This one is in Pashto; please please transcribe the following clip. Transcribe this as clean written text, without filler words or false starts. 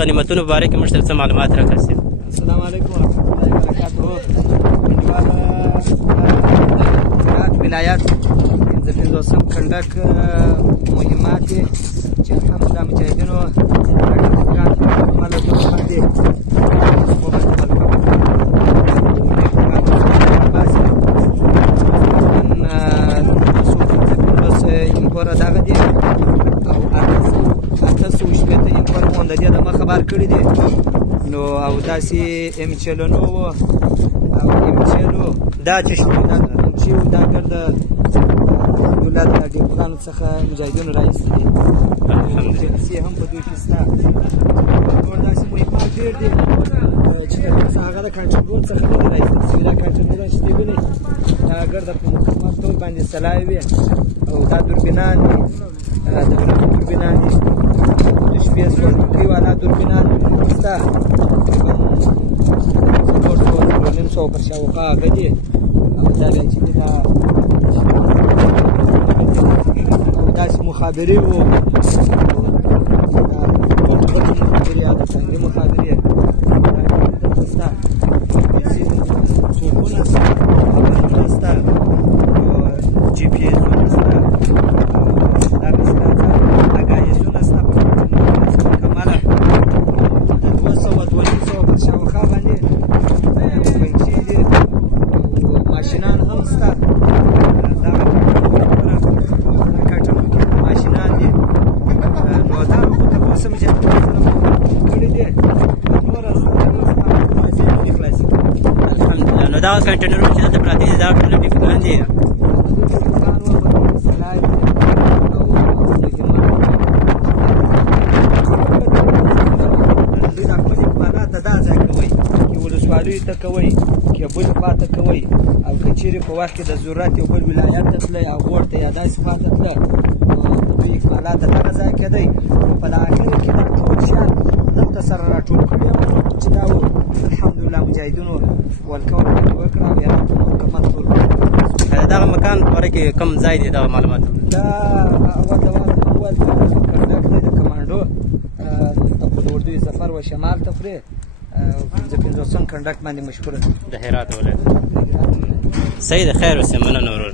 غنیمتونو په باره کې موږ ته څه معلومات راکړئ. السلام علیکم ورحمة الله وبرکاته. هرات ولایت 55 کنډک مهمات دي چې الحمدلله مجاهدینو دغه دي او 800 غونډه دي د مخه بار کړي دي نو او داسې امچلونو او امچلو دا چې شو دا ګرد دولت د ډیپلان څخه مجاهدینو راایستل دي جنسي هم په دوی کې شته نور داسې مهمات ډېر دي چې هغه د کنټرول څخه نه دي راایستل شوي دا کنټرولونه چې دي ویني دا ګرده په مکمل ډول باندې سلای وي او دا دوربینان دي د ورځو دوربینان دي د شپې سپوږمکۍ والا دوربینان شته تقریبا 900 پر شاوخوا هغه دي او دا بیا چې دي دا داسې مخابرې وو مخابرې یا د څنګې مخابرې دلته شته څوکونه شته خبرونه شته جي پي ایسونه شته دغه شته اګایزونه شته په مکمله د 200 پر شاوخوا باندې پنچې دي ماشینان هم شته دغه ماشینان دي نو دا خو تر اوسه مجاهدینو کړي دي نوره خلاصي الحمدلله. نو دغه کنټینرونه چې دلته پراته دي دا ټول ډیپلان دي ولسوالیو ته کوئ کیبل خواته کوئ او که چیرې په وخت کې د ضرورت یو بل ولایت ته تلئ او غور ته یا داسې خواته تله دوی اکمالات د دغه ځای کېدی نو په اخر کې دا ټول شیان دلته سره راټول کړي چې دا و الحمدلله مجاهدینو ولکول باندې وکړه او هرات ته مکمل ټول دغه مکان په باره کې کوم ځای دی دغه معلومات دا اول کنډک دی د کمانډو د اردوی ظفر و شمال تفریح 55 کنډک باندې مشهوره د هرات ولایت. صحیح ده، خیر اوسې، مننه ورور.